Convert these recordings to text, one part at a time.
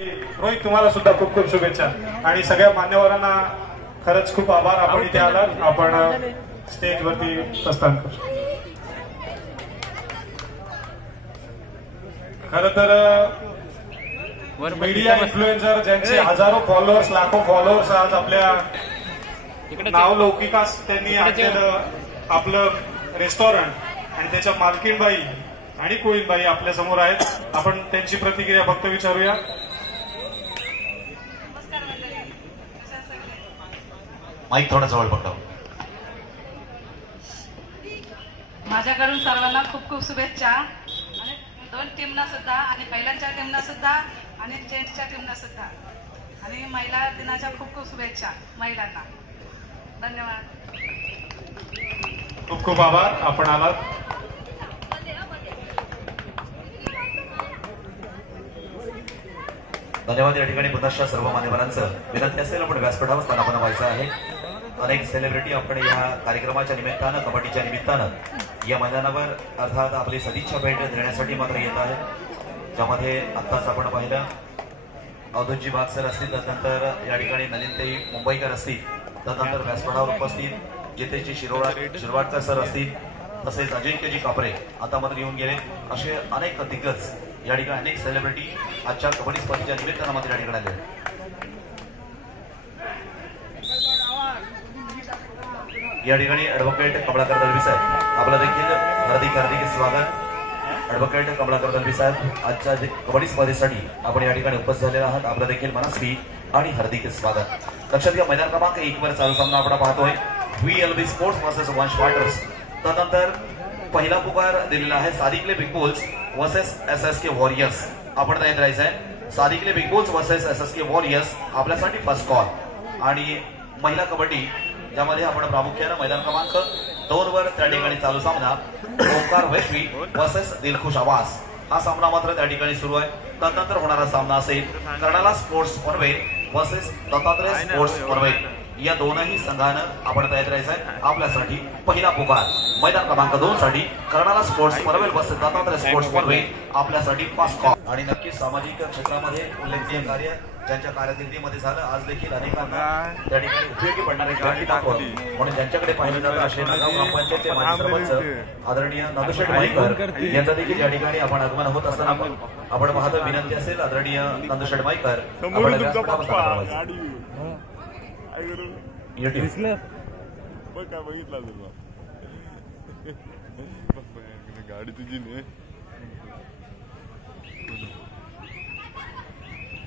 रोहित तुम्हाला सुद्धा खूप खूप शुभेच्छा आणि सगळ्या मान्यवरांना खरंच खूप आभार. आपण इथे आलात. आपण स्टेजवरती प्रस्थान करू. खर तर मीडिया इन्फ्लुएन्सर ज्यांचे हजारो फॉलोअर्स लाखो फॉलोअर्स आज आपल्या नाव लौकिकास त्यांनी आणलेलं आपलं रेस्टॉरंट आणि त्याच्या मालकीणबाई आणि कोळीनबाई आपल्या समोर आहेत. आपण त्यांची प्रतिक्रिया फक्त विचारूया. माईक थोडा जवळ पकडा. माझ्याकडून सर्वांना खूप खूप शुभेच्छा आणि दोन टीमना सुद्धा आणि महिलांच्या टीमना सुद्धा आणि जेंट्सच्या टीमना सुद्धा आणि महिला दिनाच्या खूप खूप शुभेच्छा महिलांना. धन्यवाद. खूप खूप आभार. आपण आलात. धन्यवाद. या ठिकाणी पुन्हा सर्व मान्यवरांचं विनंती असेल आपण व्यासपीठावर स्थानापन्न व्हायचं आहे. अनेक सेलिब्रिटी आपण या कार्यक्रमाच्या निमित्तानं कबड्डीच्या निमित्तानं या मैदानावर अर्थात आपली सदिच्छा भेट देण्यासाठी मात्र येत आहेत. ज्यामध्ये आत्ताच आपण पाहिलं अवधूतजी वाघ सर असतील, त्यानंतर या ठिकाणी नलिनताई मुंबईकर असतील, त्यानंतर व्यासपीठावर उपस्थित जितेशजी शिरवाडकर सर असतील, तसेच अजिंक्यजी कापरे आता मात्र येऊन गेले. असे अनेक दिग्गज या ठिकाणी अनेक सेलिब्रिटी आजच्या कबड्डी स्पर्धेच्या निमित्तानं मात्र या ठिकाणी आले. या ठिकाणी ॲडव्होकेट कमलाकर दळवी साहेब आपलं देखील हार्दिक हार्दिक स्वागत. ॲडव्होकेट कमलाकर दळवी साहेब आजच्या कबड्डी स्पर्धेसाठी आपण या ठिकाणी उपस्थित झालेले आहात. आपलं देखील मनस्वी आणि हार्दिक स्वागत. लक्षात घ्या, मैदान क्रमांक 1 वर चालू सामना आपण पाहतोय VLB sports versus Vansh fighters. त्यानंतर पहिला पुकार दिलेला आहे Sadikale big bulls versus SSK warriors. आपण तयार राहायचं आहे. Sadikale big bulls versus SSK warriors आपल्यासाठी फर्स्ट कॉल. आणि महिला कबड्डी ज्यामध्ये आपण प्रामुख्याने मैदान क्रमांक 2 वर त्या ठिकाणी चालू सामना ओंकार वैश्वी वर्सेस दिलखुश आवाज हा सामना मात्र त्या ठिकाणी सुरू आहे. त्यानंतर होणारा सामना असेल Karnala sports Panvel versus Dattatray sports Panvel. या दोनही संघानं आपण तयार राहायचं आहे. आपल्यासाठी पहिला पुकार मैदान क्रमांक 2 साठी Karnala sports Panvel versus Dattatray sports Panvel आपल्यासाठी फर्स्ट कॉल. आणि नक्कीच सामाजिक क्षेत्रामध्ये उल्लेखनीय कार्य ज्यांच्या कारकिर्दीमध्ये झालं आज देखील अनेकांना त्या ठिकाणी उपयोगी पडणारे कार्य दाखवलं म्हणून ज्यांच्याकडे पाहिलं जातं असे नागाव ग्रामपंचायतचे माजी सरपंच आदरणीय नंदुशेठ माईकर यांचा देखील या ठिकाणी आपण आगमन होत असताना आपण पाहतो. विनंती असेल आदरणीय नंदुशेठ माईकर गाडी तुझी नाही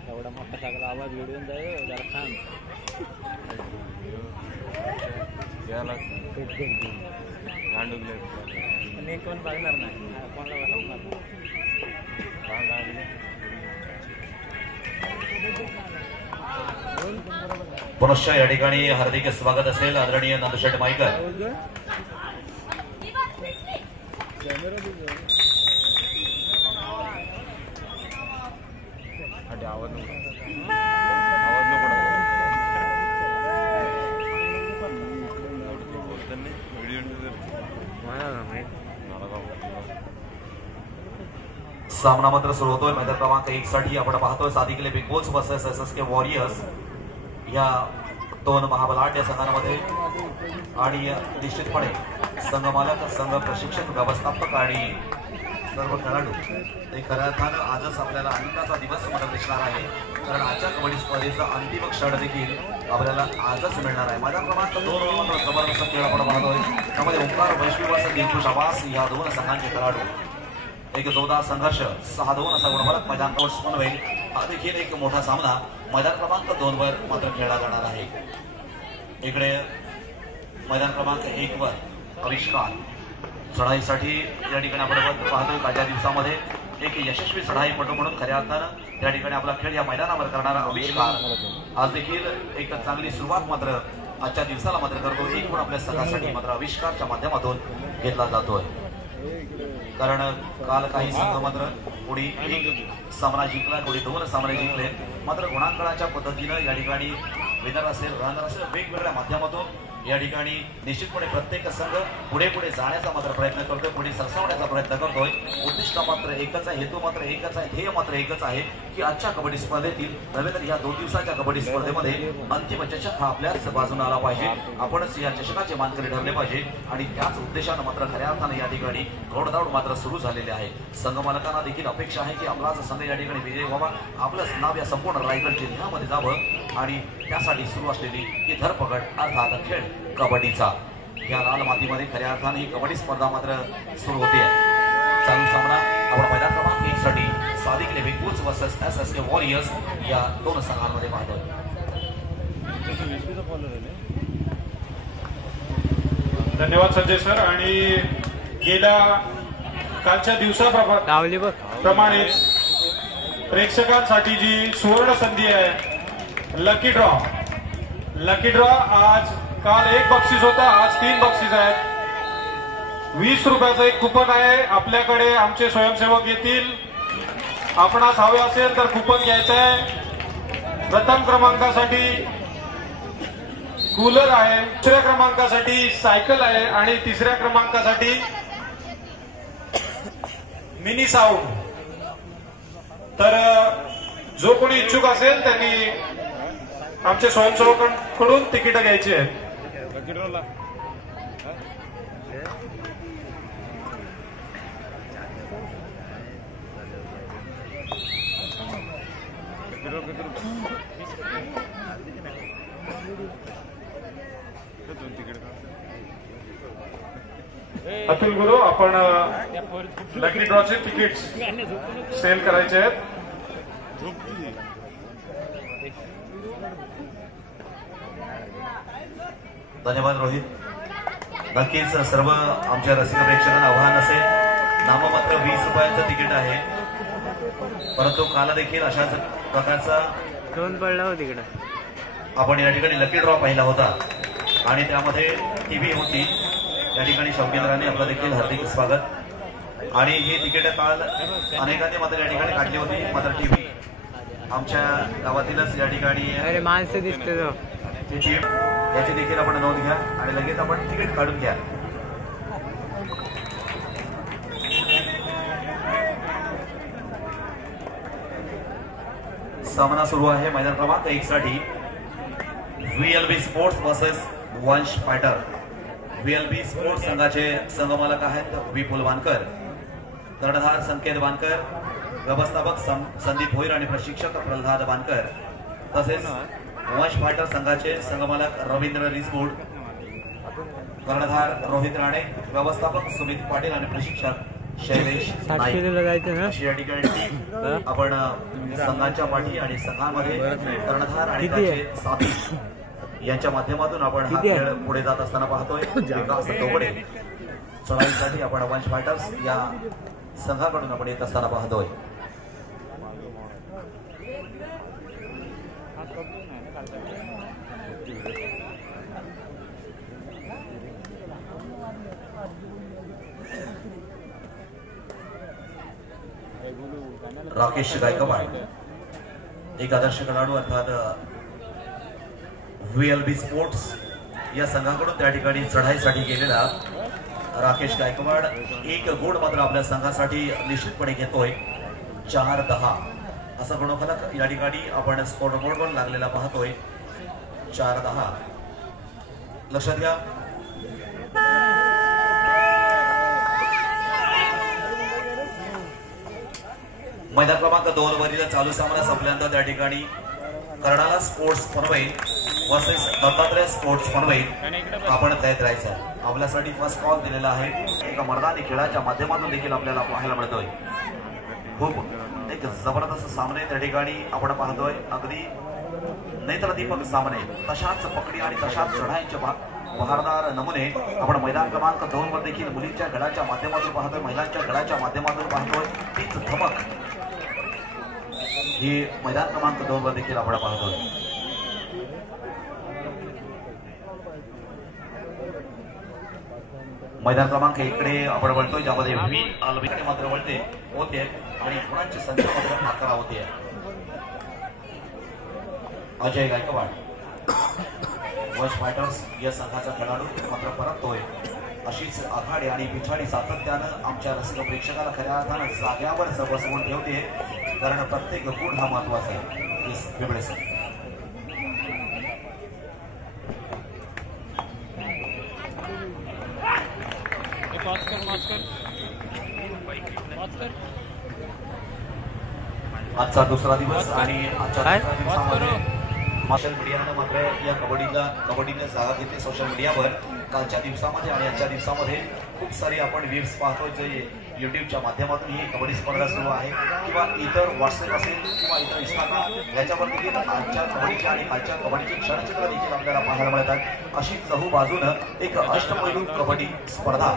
एवढा मोठा सगळा आवाज घेऊन जाय जरा थांब. मी कोण बघणार नाही कोणाला पुनश्च या ठिकाणी हार्दिक स्वागत असेल आदरणीय नंदुशेठ माईकर. सामना मात्र सुरू होतोय मैदान क्रमांक 1 साठी. आपण पाहतोय Sadikale big bulls versus SSK warriors या दोन महाबलाढ्य संघांमध्ये. आणि निश्चितपणे संघ मालक, संघ प्रशिक्षक, व्यवस्थापक आणि सर्व खेळाडू हे खऱ्या अर्थानं आजच आपल्याला आनंदाचा दिवस मला दिसणार आहे. कारण आजच्या कबड्डी स्पर्धेचा अंतिम क्षण देखील आपल्याला आजच मिळणार आहे. मैदान क्रमांक 2 वर मात्र जबरदस्त खेळ आपण पाहतोय. त्यामध्ये ओंकार वैश्वी वर्सेस दिलखुश आवाज या दोन संघांचे खेळाडू एक जोरदार संघर्ष 6-2 असा गुणफलक मैदान पनवेल. हा देखील एक मोठा सामना मैदान क्रमांक 2 वर मात्र खेळला जाणार आहे. इकडे मैदान क्रमांक 1 वर आविष्कार चढाईसाठी या ठिकाणी आपण पाहतोय. ताज्या दिवसामध्ये एक यशस्वी चढाईपटू म्हणून खऱ्या अर्थानं त्या ठिकाणी आपला खेळ या मैदानावर करणारा आविष्कार आज देखील एक चांगली सुरुवात मात्र आजच्या दिवसाला मात्र करतो. एक पण आपल्या संघासाठी मात्र आविष्कारच्या माध्यमातून घेतला जातोय. कारण काल काही संघ मात्र कोणी एक सामना जिंकला, कोणी 2 सामने जिंकले. मात्र गुणांकनाच्या पद्धतीनं या ठिकाणी विनर असेल, रनर असेल, वेगवेगळ्या माध्यमातून या ठिकाणी निश्चितपणे प्रत्येक संघ पुढे पुढे जाण्याचा मात्र प्रयत्न करतोय, पुढे सरसावण्याचा प्रयत्न करतोय. उद्दिष्ट मात्र एकच आहे, हेतू मात्र एकच आहे, ध्येय मात्र एकच आहे की आजच्या कबड्डी स्पर्धेतील नव्हे तर या 2 दिवसाच्या कबड्डी स्पर्धेमध्ये अंतिम चषक हा आपल्याच बाजूने आला पाहिजे, आपणच या चषकाचे मानकरी ठरले पाहिजे आणि त्याच उद्देशानं मात्र खऱ्या अर्थाने या ठिकाणी घोडदौड मात्र सुरू झालेले आहे. संघ मालकांना देखील अपेक्षा आहे की आपलाच संघ या ठिकाणी विजयी व्हावा, आपलंच नाव या संपूर्ण रायगड जिल्ह्यामध्ये जावं आणि त्यासाठी सुरू असलेली ही धरपकड अर्थात खेळ कबड्डीचा या लाल मातीमध्ये खऱ्या अर्थाने ही कबड्डी स्पर्धा मात्र सुरू होते. चालू सामना आपण मैदान क्रमांक 1 साठी Sadiq big bulls versus SSK warriors या 2 संघांमध्ये पाहतोय. धन्यवाद संजय सर. आणि गेल्या कालच्या दिवसाप्रमाणे प्रेक्षकांसाठी जी सुवर्ण संधी आहे लकी ड्रॉ आज काल 1 बक्षीस होता, आज 3 बक्षीस आहेत. 20 रुपयाचं एक कुपन आहे आपल्याकडे, आमचे स्वयंसेवक येतील. आपणास हवे असेल तर कुपन घ्यायचं आहे. प्रथम क्रमांकासाठी कूलर आहे, दुसऱ्या क्रमांकासाठी सायकल आहे आणि तिसऱ्या क्रमांकासाठी मिनी साऊंड. तर जो कोणी इच्छुक असेल त्यांनी आमच्या स्वयंसेवकांकडून तिकीट घ्यायची आहेत. अतुल गुरु, आपण लकी ड्रॉचे तिकीट सेल करायचे आहेत. धन्यवाद रोहित. नक्कीच सर्व आमच्या रसिक प्रेक्षकांना आव्हान असेल, नाममात्र 20 रुपयांचं तिकीट आहे, परंतु काल देखील अशाच प्रकारचा आपण या ठिकाणी लकी ड्रॉ पाहिला होता आणि त्यामध्ये टीव्ही होती. या ठिकाणी शौकीनरांनी आपलं देखील हार्दिक स्वागत. आणि ही तिकीट काल अनेकांनी मात्र या ठिकाणी काढली होती, मात्र टीव्ही आमच्या गावातीलच या ठिकाणी माणसं दिसते याची देखील आपण नोंद घ्या आणि लगेच आपण तिकीट काढून घ्या. सामना सुरू आहे मैदान क्रमांक 1 साठी VLB स्पोर्ट्स वर्सेस वंश फायटर. VLB स्पोर्ट्स संघाचे संघमालक आहेत विपुल वानकर, कर्णधार संकेत वानकर, व्यवस्थापक संदीप भोईर आणि प्रशिक्षक प्रल्हाद वानकर. तसेच वंश फायटर संघाचे संघमालक रवींद्र रिसबूड, कर्णधार रोहित राणे, व्यवस्थापक सुमित पाटील आणि प्रशिक्षक शैलेश नाईक. अशी या ठिकाणी आपण संघांच्या पाठी आणि संघांमध्ये कर्णधार आणि त्याचे साथी यांच्या माध्यमातून आपण हा खेळ पुढे जात असताना पाहतोय. विकास तोबडे चढाईसाठी आपण वंश फायटर्स या संघाकडून आपण येत असताना पाहतोय. राकेश गायकवाड एक आदर्श खेळाडू अर्थात VLB स्पोर्ट्स या संघाकडून त्या ठिकाणी चढाईसाठी गेलेला राकेश गायकवाड एक गुण मात्र आपल्या संघासाठी निश्चितपणे घेतोय. 4-10 असा गुणफलक या ठिकाणी आपण स्कोर बोर्डवर लागलेला पाहतोय. 4-10 लक्षात घ्या. मैदान क्रमांक 2 वरील चालू सामना संपल्यानंतर त्या ठिकाणी कर्णाला sports Panvel versus Dattatray sports Panvel आपण तयार राहायचं. आपल्यासाठी फर्स्ट कॉल दिलेला आहे. एका मर्दानी खेळाच्या माध्यमातून देखील आपल्याला पाहायला मिळतोय. खूप एक जबरदस्त सामने त्या ठिकाणी आपण पाहतोय. अगदी नेत्रदीपक सामने, तशाच पकडी आणि तशाच चढाईचे बहारदार नमुने आपण मैदान क्रमांक 2 वर देखील मुलींच्या गडाच्या माध्यमातून पाहतोय, महिलांच्या गडाच्या माध्यमातून पाहतोय. तीच धमक ही मैदान क्रमांक 2 वर देखील आपण पाहतोय. मैदान क्रमांक 1 कडे आपण वळतोय, ज्यामध्ये कडे मात्र वळते होते आणि गुणांची संख्या मात्र 11 होते. अजय गायकवाड वंश फायटर्स या संघाचा खेळाडू मात्र परततोय. अशीच आघाडी आणि पिछाडी सातत्यानं आमच्या रसिक प्रेक्षकाला खऱ्या अर्थानं जाग्यावर बसवून ठेवते. कारण प्रत्येक गुण हा महत्वाचा आहे. बिबळे सर आजचा दुसरा दिवस आणि आजच्या दुसऱ्या दिवसामध्ये सोशल मीडियानं मात्र या कबड्डीने जागा घेतली सोशल मीडियावर. कालच्या दिवसामध्ये आणि आजच्या दिवसामध्ये खूप सारी आपण व्ह्यूज पाहतोय जे युट्यूबच्या माध्यमातून ही कबड्डी स्पर्धा सुरू आहे किंवा इतर व्हॉट्सअप असेल किंवा इतर इंस्टाग्राम याच्यावर देखील आजच्या कबड्डीच्या आणि कालच्या कबड्डीची क्षणचित्र देखील आपल्याला पाहायला मिळतात. अशी चहू बाजूनं एक अष्टपैलू कबड्डी स्पर्धा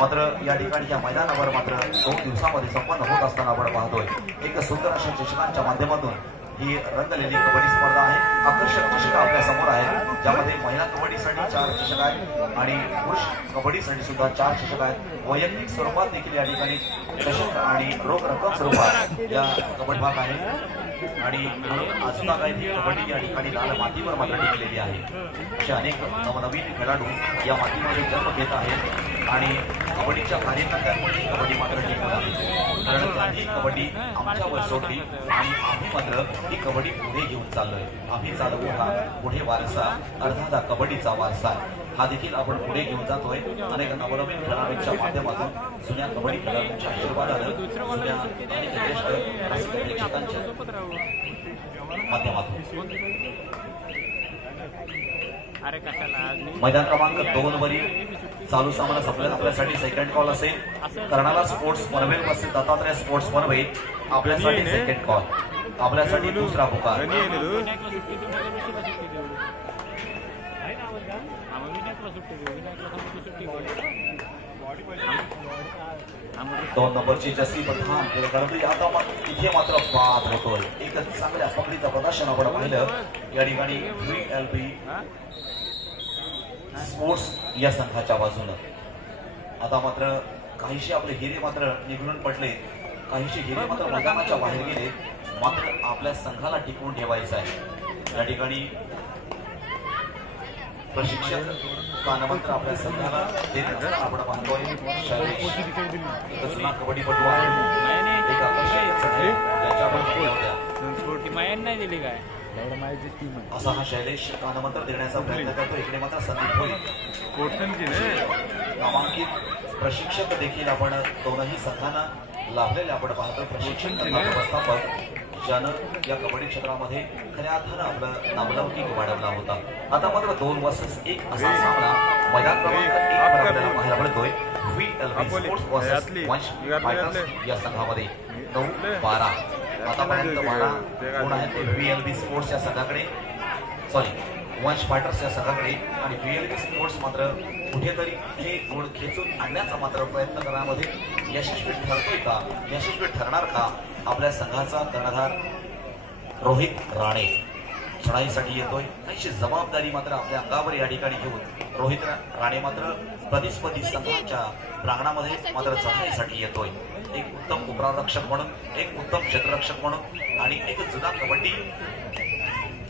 मात्र या ठिकाणी या मैदानावर मात्र 2 दिवसामध्ये संपन्न होत असताना आपण पाहतोय. एक सुंदर अशा चषकांच्या माध्यमातून ही रंगलेली कबड्डी स्पर्धा आहे. आकर्षक चषक आपल्या समोर आहे ज्यामध्ये महिला कबड्डीसाठी 4 चषक आहेत आणि पुरुष कबड्डीसाठी सुद्धा 4 चषक आहेत. वैयक्तिक स्वरूपात देखील या ठिकाणी चषक आणि रोख रक्कम स्वरूपात या कबड्डी भाग आहे आणि अजून काही कबड्डी या ठिकाणी लाल मातीवर मात्र टिकलेली आहे. असे अनेक नवनवीन खेळाडू या मातीमध्ये जन्म घेत आहेत आणि कबड्डीच्या कार्यकर्त्यांमुळे कबड्डी मात्र टिकून आहे. कारण त्यांनी कबड्डी आमच्यावर सोडली आणि आम्ही मात्र ही कबड्डी पुढे घेऊन चाललोय. आम्ही चालवू हा पुढे वारसा अर्थात कबड्डीचा वारसा हा देखील आपण पुढे घेऊन जातोय. अनेक नवनवीन खेळाडूंच्या माध्यमातून जुन्या कबड्डी खेळाडूंच्या आशीर्वादानं जुन्या अनेक ज्येष्ठ प्रेक्षकांच्या माध्यमातून मैदान क्रमांक 2 वरील चालू सामना संपल्यात आपल्यासाठी सेकंड कॉल असेल. Karnala sports Panvel versus Dattatray sports Panvel आपल्यासाठी सेकंड कॉल, आपल्यासाठी दुसरा पुकार. दोन नंबरची जसी पठाण इथे मात्र बाद होतोय. एक चांगल्या पकडीचं प्रदर्शन आपण पाहिलं या ठिकाणी VLB स्पोर्ट्स या संघाच्या बाजूनं. आता मात्र काहीशी आपले हिरे मात्र निघून पडले, काहीशी हिरे मात्र मैदानाच्या बाहेर गेले. मात्र आपल्या संघाला टिकवून ठेवायचं आहे. या ठिकाणी प्रशिक्षक कानमंत्र आपल्या संघाला देत असताना आपण पाहतोय शैलेश जुना कबड्डीपटू आहे. एक आकर्षक नाही दिली काय असा हा शैलेश कानमंत्र देण्याचा प्रयत्न करतो. इकडे मात्र संदीप होईल नामांकित प्रशिक्षक देखील आपण दोनही संघांना लाभलेले आपण पाहतो. प्रशिक्षक व्यवस्थापक ज्यानं या कबड्डी क्षेत्रामध्ये खऱ्या अर्थानं आपलं नावलौकिक वाढवला होता. आता मात्र 2 वर्सेस 1 असा सामना मैदान क्रमांक 1 वर आपल्याला पाहायला मिळतोय. VLB sports versus Vansh fighters या संघामध्ये 9-12 आतापर्यंत 12 कोण आहेत ते VLB स्पोर्ट्स या संघाकडे, वंश फायटर्स या संघाकडे. आणि VLB स्पोर्ट्स मात्र कुठेतरी हे गुण खेचून आणण्याचा मात्र प्रयत्न करण्यामध्ये यशस्वी ठरतोय का, यशस्वी ठरणार का आपल्या संघाचा कर्णधार रोहित राणे चढाईसाठी येतोय. काहीशी जबाबदारी मात्र आपल्या अंगावर या ठिकाणी घेऊन रोहित राणे मात्र प्रतिस्पर्धी संघाच्या प्रांगणामध्ये मात्र चढाईसाठी येतोय. एक उत्तम उपरारक्षक म्हणून, एक उत्तम क्षेत्ररक्षक म्हणून आणि एक जुना कबड्डी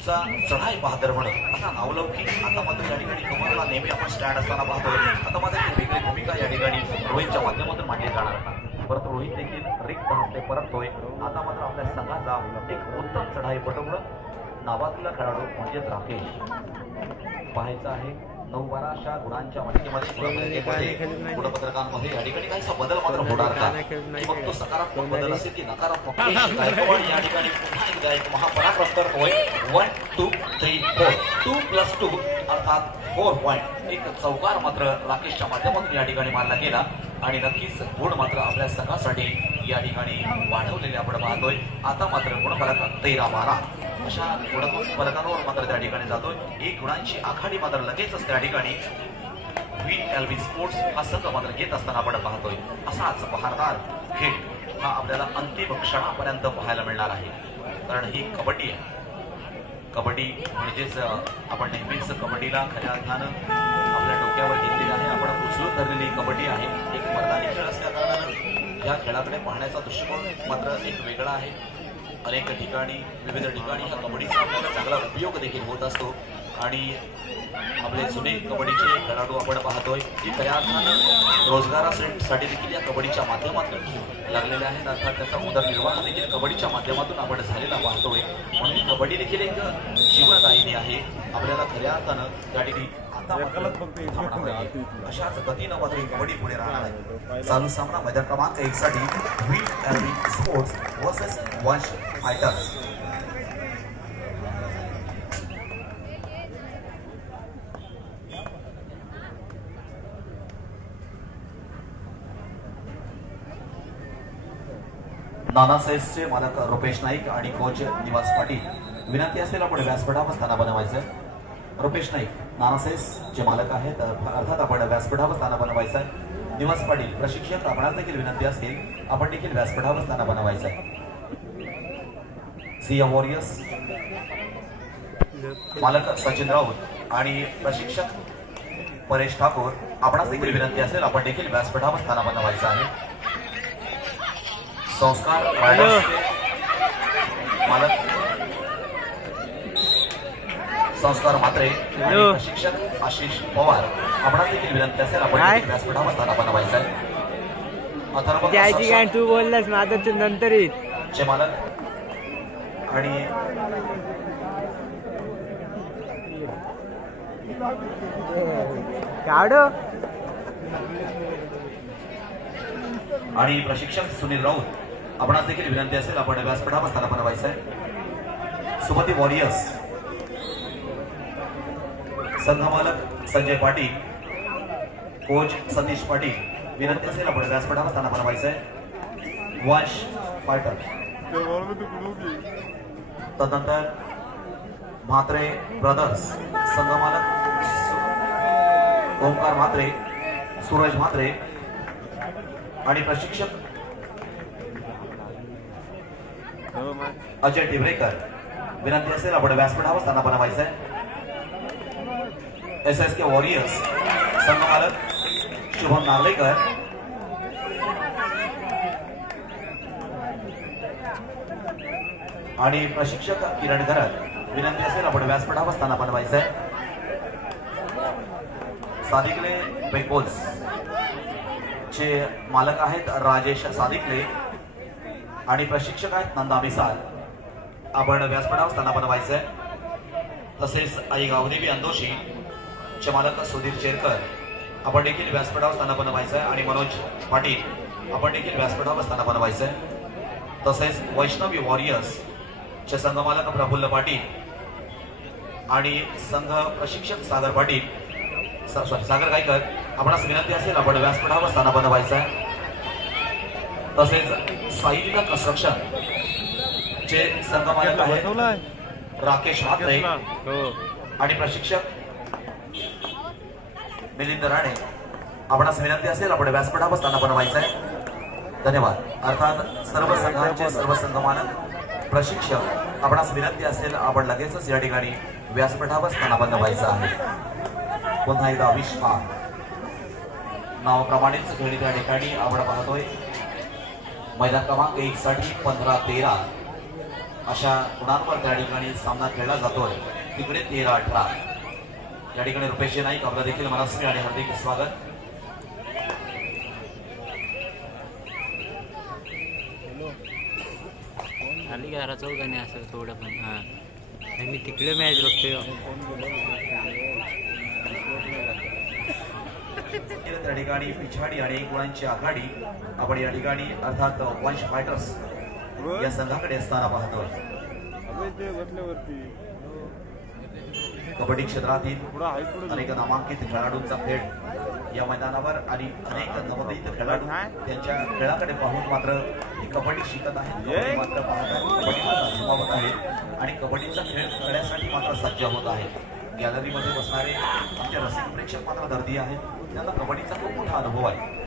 चढाई बहादर म्हणून असा नावलौकिक आता मात्र या ठिकाणी कमरला नेहमी आपण स्टँड असताना पाहतोय. आता मात्र एक वेगळी भूमिका या ठिकाणी रोहितच्या माध्यमातून मांडली जाणार आहे. परत रोहित देखील रिक्त हस्ते परततोय. आता मात्र आपल्या संघाचा एक उत्तम चढाई पटवून नावातला खेळाडू म्हणजेच राकेश पाहायचा आहे. 9-12 गुणांच्या मालिकेमध्ये गुणपत्रकांमध्ये या ठिकाणी काहीसा बदल मात्र होणार का, मग तो सकारात्मक बदल असेल की नकारात्मक. या ठिकाणी पुन्हा एकदा एक महापराक्रम करतोय. 1 2 3 4 2+2 अर्थात 4 पॉईंट. एक चौकार मात्र राकेशच्या माध्यमातून या ठिकाणी मारला गेला आणि नक्कीच गुण मात्र आपल्या संघासाठी या ठिकाणी वाढवलेले आपण पाहतोय. आता मात्र गुणफलक 13-12 अशा गुणफलकांवर मात्र त्या ठिकाणी जातोय. 1 गुणांची आखाडी मात्र लगेचच त्या ठिकाणी VLB स्पोर्ट्स हा संघ मात्र घेत असताना आपण पाहतोय. असाच बहारदार खेळ हा आपल्याला अंतिम क्षणापर्यंत पाहायला मिळणार आहे. कारण ही कबड्डी आहे. कबड्डी म्हणजेच आपण नेहमीच कबड्डीला खऱ्या अर्थानं आपल्या डोक्यावर घेतलेली आहे. आपण उचलून धरलेली कबड्डी आहे. एक मर्दानी खेळ असल्या कारणानं या खेळाकडे पाहण्याचा दृष्टिकोन मात्र एक वेगळा आहे. अनेक ठिकाणी विविध ठिकाणी ह्या कबड्डीचा आपल्याला चांगला उपयोग देखील होत असतो आणि आपले जुने कबड्डीचे खेळाडू आपण पाहतोय की खऱ्या अर्थानं रोजगारासाठी देखील या कबड्डीच्या माध्यमातून लागलेले आहेत. अर्थात त्याचा उदरनिर्वाह देखील कबड्डीच्या माध्यमातून आपण झालेला पाहतोय. म्हणून कबड्डी देखील एक जीवनदायिनी आहे. आपल्याला खऱ्या अर्थानं त्या ठिकाणी आता अशाच गतीनं मात्र ही कबड्डी पुढे राहणार आहे. चालू सामना मैदान क्रमांक 1 साठी V sports versus Vansh fighters. नानासाहेबचे मालक रुपेश नाईक आणि कोच निवास पाटील. विनंती असेल आपण व्यासपीठावर स्थान बनवायचं. रुपेश नाईक नानासाहेबचे मालक आहेत, अर्थात आपण व्यासपीठावर स्थान बनवायचं आहे. निवास पाटील प्रशिक्षक आपणास देखील विनंती असतील आपण देखील व्यासपीठावर स्थान बनवायचं आहे. सिया वॉरियर्स मालक सचिन राऊत आणि प्रशिक्षक परेश ठाकूर आपणास देखील विनंती असेल आपण देखील व्यासपीठावर स्थान बनवायचं आहे. संस्कार मालक संस्कार मात्रे आणि प्रशिक्षक आशिष पवार आपणास देखील विनंती असेल आपण व्यासपीठावर स्थान बनवायचं आहे. अथर्व तू बोललास माझं नंतर चे मालक आणि आणि प्रशिक्षक सुनील राऊत आपणास देखील विनंती असेल आपण व्यासपीठावर स्थान बनवायचं आहे. सुमती वॉरियर्स संघमालक संजय पाटील कोच सतीश पाटील विनंती असेल आपण व्यासपीठावर स्थान बनवायचं आहे. वंश फायटर तदनंतर म्हात्रे ब्रदर्स संघमालक ओंकार म्हात्रे सूरज म्हात्रे आणि प्रशिक्षक अजय टिबरेकर विनंती असेल आपण व्यासपीठावर स्थान बनवायचं आहे. SSK वॉरियर्स संघमालक शुभम नार्वेकर आणि प्रशिक्षक किरण गरज विनंती असेल आपण व्यासपीठावर स्थान बनवायचं आहे. सादिकले बेकोल्स चे मालक आहेत राजेश सादिकले आणि प्रशिक्षक आहेत नंदा मिसाल आपण व्यासपीठावर स्थान बनवायचं आहे. तसेच आई गावदेवी अंदोशी चे मालक सुधीर चेरकर आपण देखील व्यासपीठावर स्थान बनवायचं आहे. आणि मनोज पाटील आपण देखील व्यासपीठावर स्थान बनवायचं आहे. तसेच वैष्णवी वॉरियर्स चे संघ मालक प्रफुल्ल पाटील आणि संघ प्रशिक्षक सागर पाटील सागर गायकर आपणास विनंती असेल आपण व्यासपीठावर स्थान बनवायचं आहे. तसेच साईलिका कन्स्ट्रक्शन चे संघ मालक आहेत राकेश म्हात्रे आणि प्रशिक्षक मिलिंद राणे आपणास विनंती असेल आपण व्यासपीठावर स्थान बनवायचं आहे. धन्यवाद. अर्थात सर्व संघांचे सर्व संघ मालक प्रशिक्षक आपणास विनंती असेल आपण लगेचच या ठिकाणी व्यासपीठावर स्थान बनवायचं आहे. पुन्हा एकदा अविष्कार नावाप्रमाणेच खेळी त्या ठिकाणी आपण पाहतोय. मैदान क्रमांक 1 साठी 15-13 अशा गुणांवर त्या ठिकाणी सामना खेळला जातोय. तिकडे 13-18 या ठिकाणी रुपेश नाईक आपलं देखील मनस्वी आणि हार्दिक स्वागत. खाली घरा चौघांनी असं थोडं पण हा मी तिकडे मॅच बघतोय. त्या ठिकाणी पिछाडी आणि 1 गुणांची आघाडी आपण या ठिकाणी अर्थात वंश फायटर्स या संघाकडे असताना पाहतोय. कबड्डी क्षेत्रातील अनेक नामांकित खेळाडूंचा खेळ या मैदानावर आणि अनेक नवोदित खेळाडू त्यांच्या खेळाकडे पाहून मात्र ही कबड्डी शिकत आहेत, मात्र पाहतात कबड्डीला जमावत आहेत आणि कबड्डीचा खेळ खेळण्यासाठी मात्र सज्ज होत आहेत. गॅलरीमध्ये बसणारे आमचे रसिक प्रेक्षक मात्र दर्दी आहेत. त्यांना कबड्डीचा खूप मोठा अनुभव आहे.